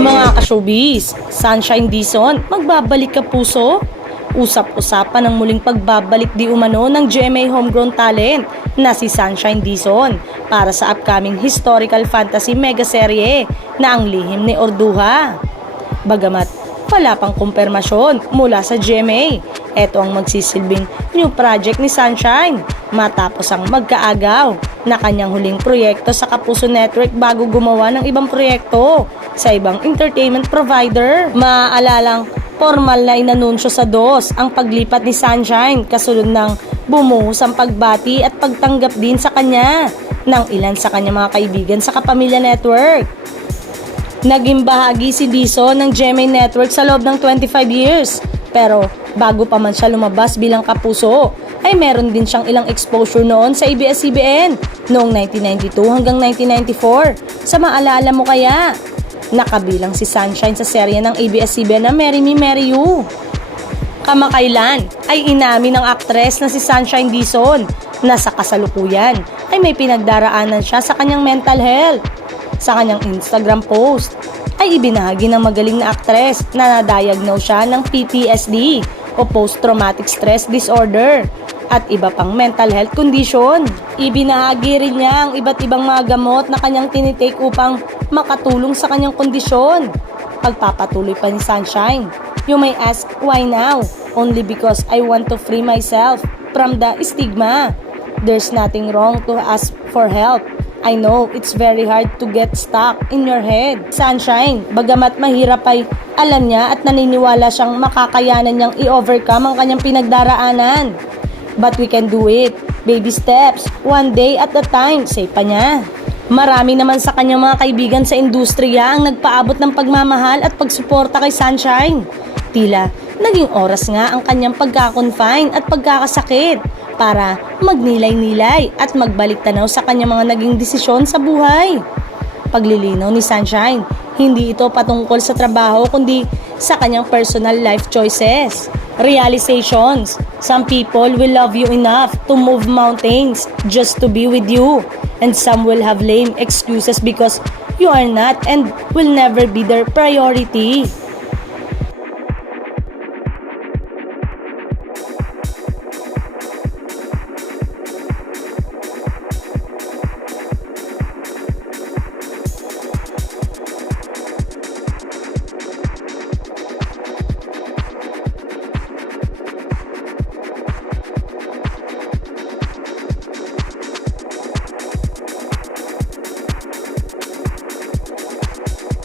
Mga ka-showbiz, Sunshine Dizon, magbabalik ka puso? Usap-usapan ang muling pagbabalik di umano ng GMA homegrown talent na si Sunshine Dizon para sa upcoming historical fantasy megaserye na ang lihim ni Orduha. Bagamat wala pang kumpirmasyon mula sa GMA, ito ang magsisilbing new project ni Sunshine matapos ang magkaagaw na kanyang huling proyekto sa Kapuso Network bago gumawa ng ibang proyekto sa ibang entertainment provider. Maaalalang formal na inanunsyo sa DOS ang paglipat ni Sunshine kasunod ng bumuhos ang pagbati at pagtanggap din sa kanya ng ilan sa kanyang mga kaibigan sa Kapamilya Network. Naging bahagi si Dizon ng GMA Network sa loob ng 25 years. Pero bago pa man siya lumabas bilang kapuso, ay meron din siyang ilang exposure noon sa ABS-CBN noong 1992 hanggang 1994. Sa maalala mo kaya? Nakabilang si Sunshine sa serye ng ABS-CBN na Marry Me, Marry You. Kamakailan ay inamin ng aktres na si Sunshine Dizon na sa kasalukuyan ay may pinagdaraanan siya sa kanyang mental health. Sa kanyang Instagram post ay ibinahagi ng magaling na aktres na na-diagnose siya ng PTSD o Post-Traumatic Stress Disorder at iba pang mental health condition. Ibinahagi rin niya ang iba't ibang mga gamot na kanyang tinitake upang makatulong sa kanyang kondisyon. Pagpapatuloy pa ni Sunshine, you may ask why now? Only because I want to free myself from the stigma. There's nothing wrong to ask for help. I know it's very hard to get stuck in your head. Sunshine, bagamat mahirap ay alam niya at naniniwala siyang makakayanan niyang i-overcome ang kanyang pinagdaraanan. But we can do it. Baby steps, one day at a time, say pa niya. Marami naman sa kanyang mga kaibigan sa industriya ang nagpaabot ng pagmamahal at pagsuporta kay Sunshine. Tila, naging oras nga ang kanyang pagka-confine at pagkakasakit para magnilay-nilay at magbalik tanaw sa kanyang mga naging desisyon sa buhay. Paglilinaw ni Sunshine, hindi ito patungkol sa trabaho kundi sa kanyang personal life choices. Realizations, some people will love you enough to move mountains just to be with you. And some will have lame excuses because you are not and will never be their priority.